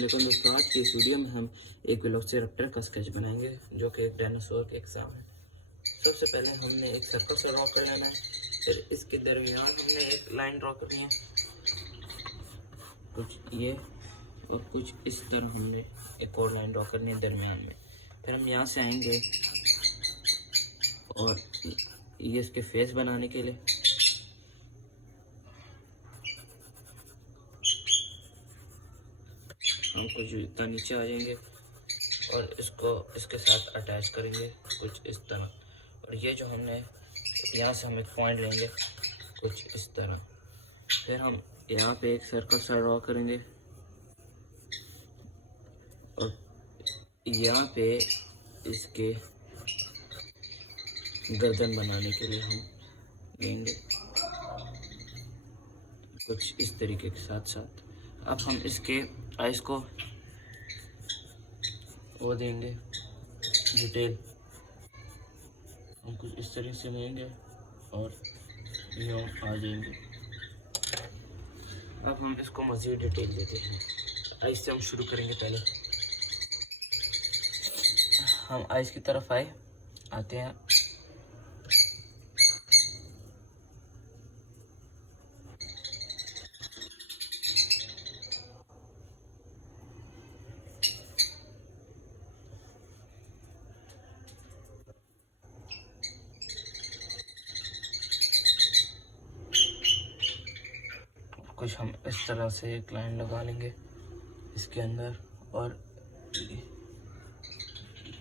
अस्सलामुअलैकुम दोस्तों, आज की इस वीडियो में हम एक वेलोसिरैप्टर का स्केच बनाएंगे जो कि एक डायनासोर के एग्जाम है। सबसे पहले हमने एक सर्कल से ड्रॉ कर लेना है, फिर इसके दरमियान हमने एक लाइन ड्रॉ करनी है, कुछ ये और कुछ इस तरह हमने एक और लाइन ड्रॉ करनी है दरमियान में। फिर हम यहाँ से आएंगे और ये इसके फेस बनाने के लिए हम कुछ इतना नीचे आ जाएंगे और इसको इसके साथ अटैच करेंगे कुछ इस तरह। और ये जो हमने यहाँ से हम एक पॉइंट लेंगे कुछ इस तरह। फिर हम यहाँ पे एक सर्कल सा ड्रॉ करेंगे और यहाँ पे इसके गर्दन बनाने के लिए हम लेंगे कुछ इस तरीके के साथ साथ। अब हम इसके आइस को वो देंगे डिटेल, हम कुछ इस तरह से लेंगे और यूँ आ जाएंगे। अब हम इसको मज़ीद डिटेल देते हैं। आइस से हम शुरू करेंगे। पहले हम आइस की तरफ आते हैं। कुछ हम इस तरह से एक लाइन लगा लेंगे इसके अंदर और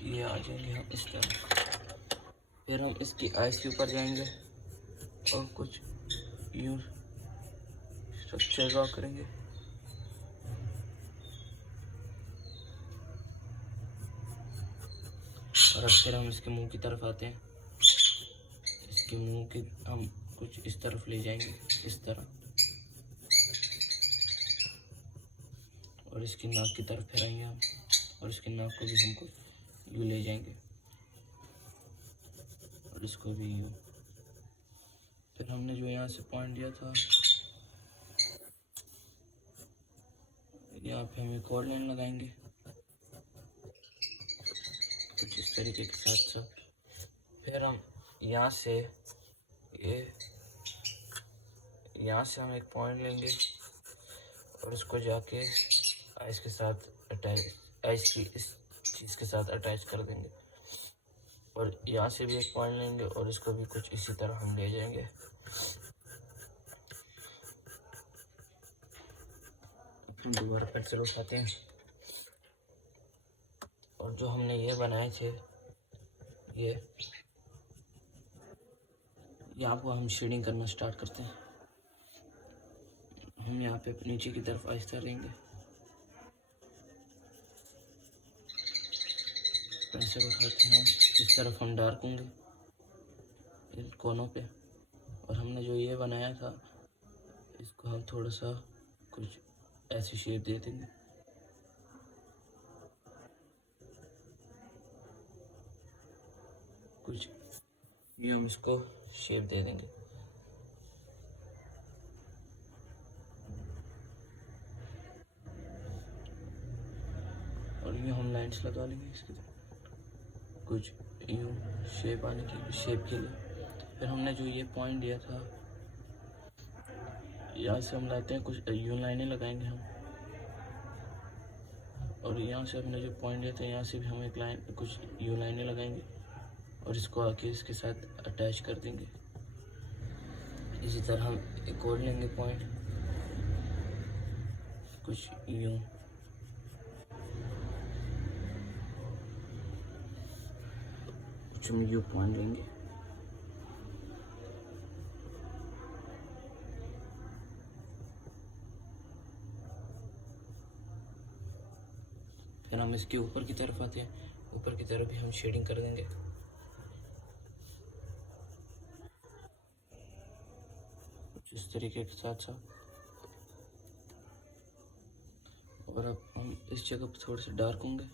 ये आ जाएंगे हम इस तरह। फिर हम इसकी आइस के ऊपर जाएंगे और कुछ यूँ स्ट्रक्चर ड्रॉ करेंगे। और अब फिर हम इसके मुंह की तरफ आते हैं। इसके मुंह की हम कुछ इस तरफ ले जाएंगे इस तरह, और इसकी नाक की तरफ फिराएंगे हम और इसकी नाक को भी हमको यूँ ले जाएंगे और इसको भी यूँ। फिर हमने जो यहाँ से पॉइंट दिया था यहाँ पे हम एक और लाइन लगाएंगे कुछ इस तरीके के साथ साथ। फिर हम यहाँ से हम एक पॉइंट लेंगे और उसको जाके आइस के साथ आइस की इस चीज़ के साथ अटैच कर देंगे। और यहाँ से भी एक पॉइंट लेंगे और इसको भी कुछ इसी तरह हम ले जाएंगे। फिर दोबारा पेंसिल उठाते हैं और जो हमने ये बनाए थे ये यहाँ पर हम शेडिंग करना स्टार्ट करते हैं। हम यहाँ पे नीचे की तरफ आहिस्ता लेंगे, पेंसिल उठाते हैं, इस तरफ हम डार्क होंगे इन कोनों पे। और हमने जो ये बनाया था इसको हम थोड़ा सा कुछ ऐसी शेप दे देंगे। कुछ ये हम इसको शेप दे देंगे। और ये हम लाइंस लगा लेंगे इसके कुछ यूँ शेप आने की शेप के लिए। फिर हमने जो ये पॉइंट दिया था यहाँ से हम लाते हैं कुछ यूँ लाइनें लगाएंगे हम। और यहाँ से हमने जो पॉइंट दिया था यहाँ से भी हम एक लाइन कुछ यूँ लाइनें लगाएंगे और इसको आके इसके साथ अटैच कर देंगे। इसी तरह हम एक और लेंगे पॉइंट कुछ यूँ, कुछ हम यूँ पॉइंट लेंगे। फिर हम इसके ऊपर की तरफ आते हैं, ऊपर की तरफ भी हम शेडिंग कर देंगे। कुछ इस तरीके के साथ साथ। और अब हम इस जगह पर थोड़े से डार्क होंगे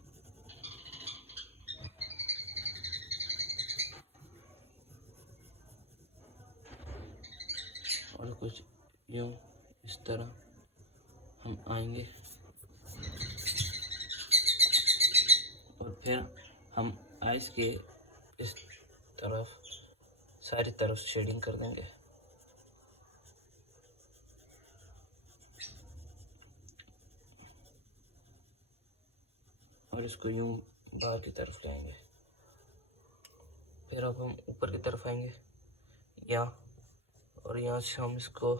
और कुछ यूँ इस तरह हम आएंगे फिर हम आइस के इस तरफ सारी तरफ शेडिंग कर देंगे। और इसको यूं बाहर की तरफ ले आएंगे। फिर अब हम ऊपर की तरफ आएंगे यहाँ, और यहाँ से हम इसको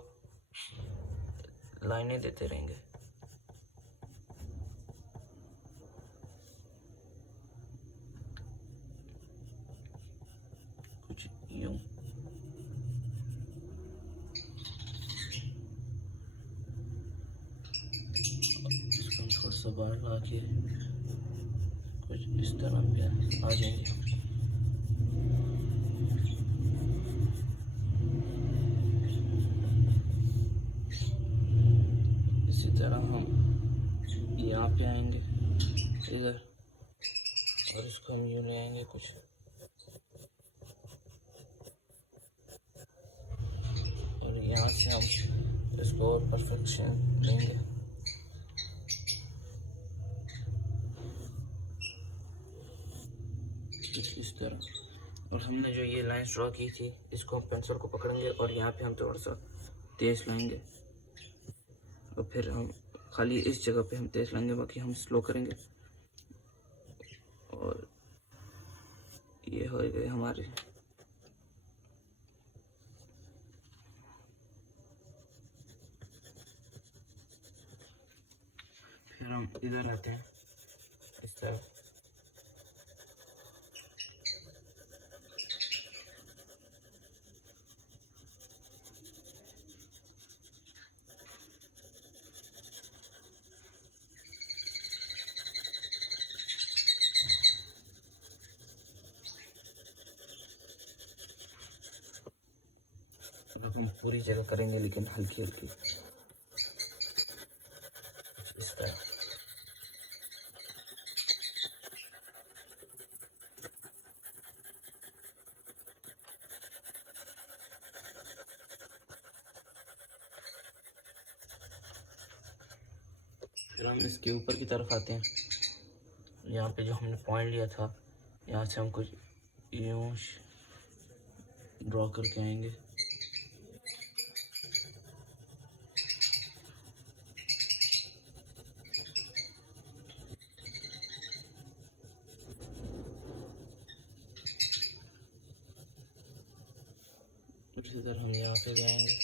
लाइनें देते रहेंगे। कुछ यूं। इसको हम थोड़ा सा बाहर ला के कुछ इस तरह पे आ जाएंगे। इसी तरह हम यहाँ पे आएंगे इधर, और इसको हम यूं ले आएंगे कुछ। और यहाँ से हम इसको और परफेक्शन देंगे। इस तरह। और हमने जो ये लाइंस ड्रॉ की थी, इसको हम पेंसिल को पकड़ेंगे और यहाँ पे हम थोड़ा सा तेज लाएंगे, और फिर हम खाली इस जगह पे हम तेज लाएंगे, बाकी हम स्लो करेंगे। और ये हो गए हमारे। फिर हम इधर आते हैं इस तरह। अब हम पूरी जगह करेंगे, लेकिन हल्की हल्की इस तरह। फिर हम इसके ऊपर की तरफ आते हैं। यहाँ पे जो हमने पॉइंट लिया था, यहाँ से हम कुछ यूं ड्रॉ करके आएंगे। इसी तरह हम यहाँ पे भी आएंगे।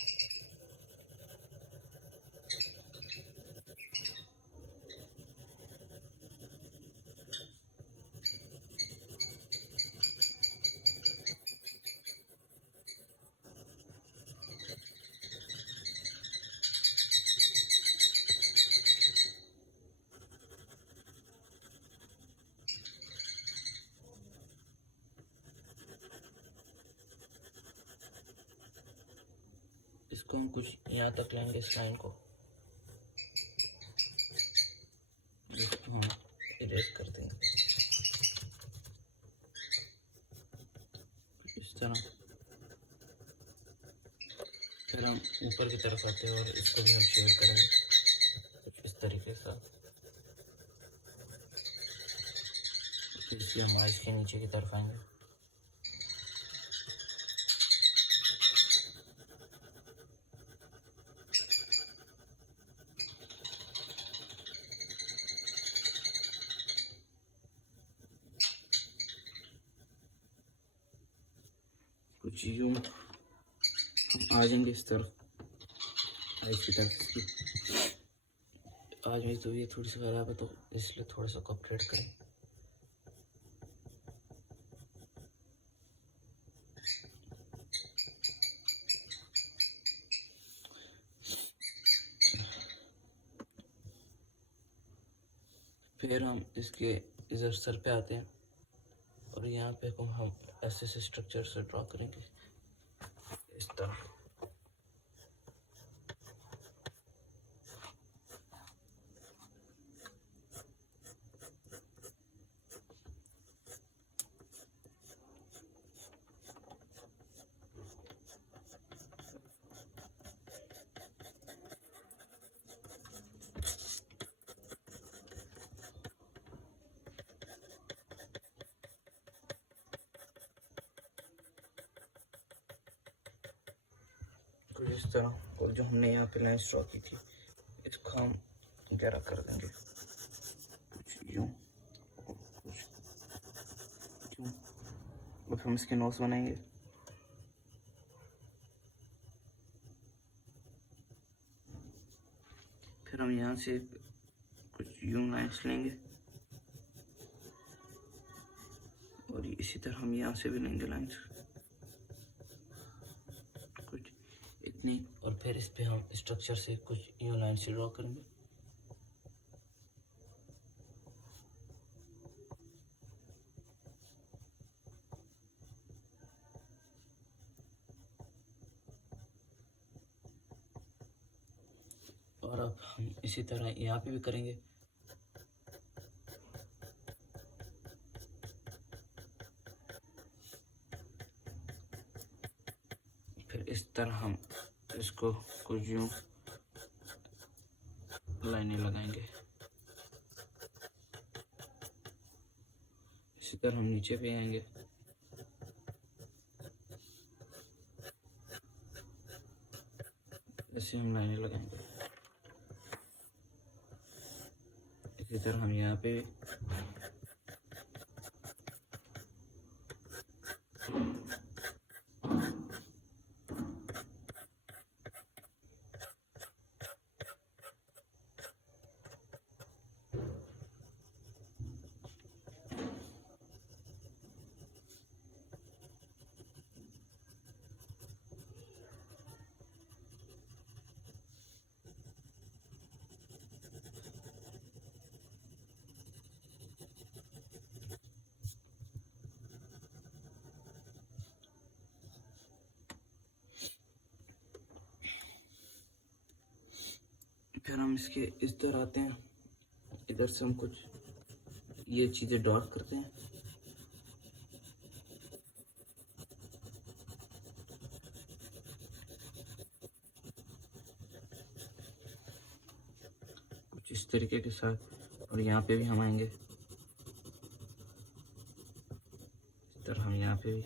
इसको हम कुछ यहाँ तक लाएंगे, इस लाइन को। हाँ, इरेज कर देंगे इस तरह। फिर हम ऊपर की तरफ आते हैं और इसको भी हम शेड करेंगे कुछ इस तरीके से। फिर हम आइस के नीचे की तरफ आएंगे। कुछ यूं आ जाएंगे इस तरफ, आइस की तरफ। आज मेरी तबीयत थोड़ी सी खराब है, तो इसलिए थोड़ा सा कोऑपरेट करें। फिर हम इसके इधर सर पे आते हैं, और यहाँ पे हम ऐसे स्ट्रक्चर से ड्रॉ करेंगे इस तरह। कुछ इस तरह, और जो हमने यहाँ पे लाइन ड्रॉ की थी इसको हम गहरा कर देंगे, कुछ यूँ और कुछ यूँ, और हम इसके नोज बनाएंगे। फिर हम यहाँ से कुछ यूँ लाइन्स लेंगे और इसी तरह हम यहाँ से भी लेंगे लाइन्स कुछ इतनी, और फिर इस पे हम स्ट्रक्चर से कुछ यूँ लाइन्स ड्रॉ करेंगे। और अब हम इसी तरह यहाँ पे भी करेंगे। फिर इस तरह हम इसको कुछ यूँ लाइनें लगाएंगे। इसी तरह हम नीचे पे आएंगे, ऐसे हम लाइनें लगाएंगे। इसी तरह हम यहाँ पे इसके इस तरह आते हैं। इधर से हम कुछ ये चीज़ें डॉट करते हैं। कुछ इस तरीके के साथ, और यहाँ पे भी हम आएंगे। इस तरह हम यहाँ पे भी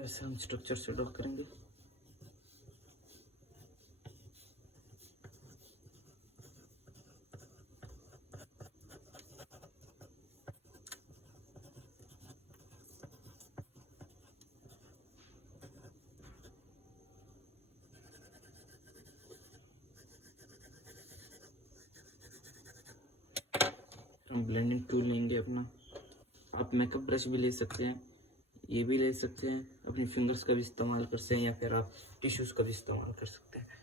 ऐसे हम स्ट्रक्चर से ड्रॉ करेंगे। हम ब्लेंडिंग टूल लेंगे अपना। आप मेकअप ब्रश भी ले सकते हैं, ये भी ले सकते हैं, अपनी फिंगर्स का भी इस्तेमाल कर सकते हैं, या फिर आप टिश्यूज़ का भी इस्तेमाल कर सकते हैं।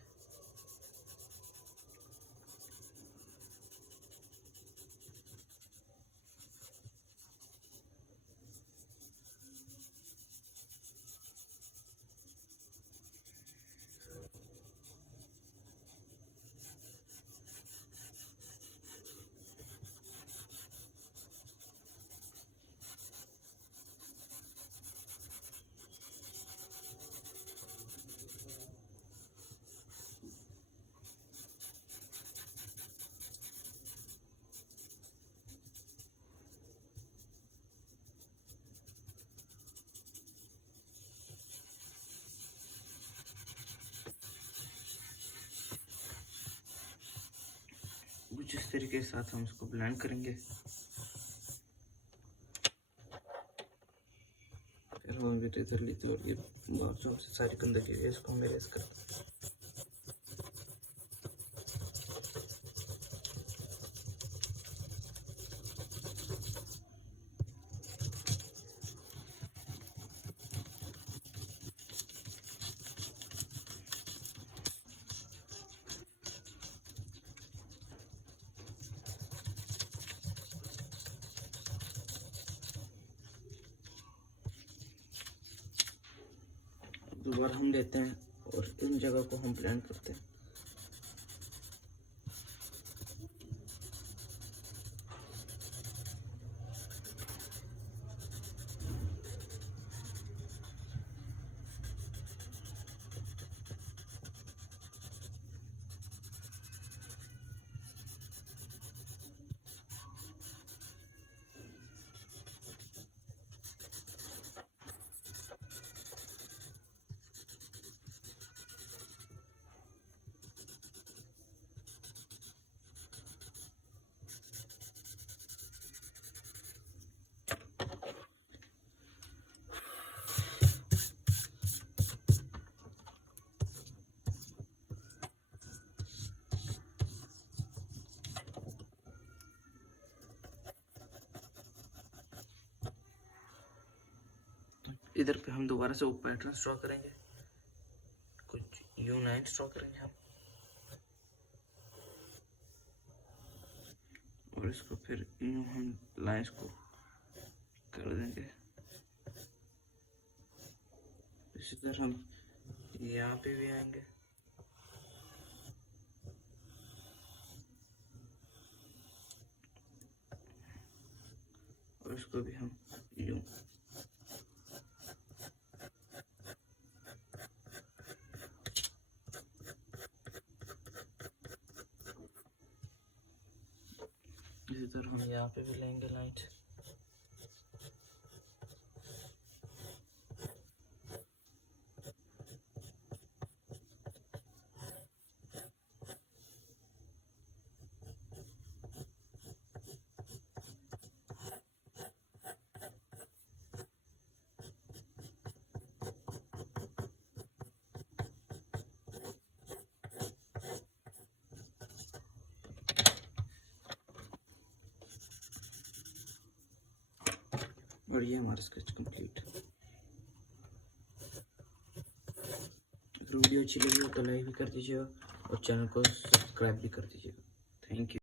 कुछ इस तरीके के साथ हम इसको ब्लेंड करेंगे। फिर हम भी इधर लेते और ये बहुत जोर से सारी गंदगी है इसको हम इरेज करते हैं। दोबारा हम लेते हैं और इन जगह को हम ब्लेंड करते हैं। इधर पे हम दोबारा से वो पैटर्न ड्रॉ करेंगे, कुछ U9 ड्रॉ करेंगे हम, और इसको फिर यूं हम लाइंस को कर देंगे। इसी तरह हम यहाँ पे भी आएंगे, और इसको भी हम यूं इसी तरह हम यहाँ पे भी लेंगे लाइट। और ये हमारा स्केच कंप्लीट। अगर वीडियो अच्छी लगी हो तो लाइक भी कर दीजिएगा और चैनल को सब्सक्राइब भी कर दीजिएगा। Thank you.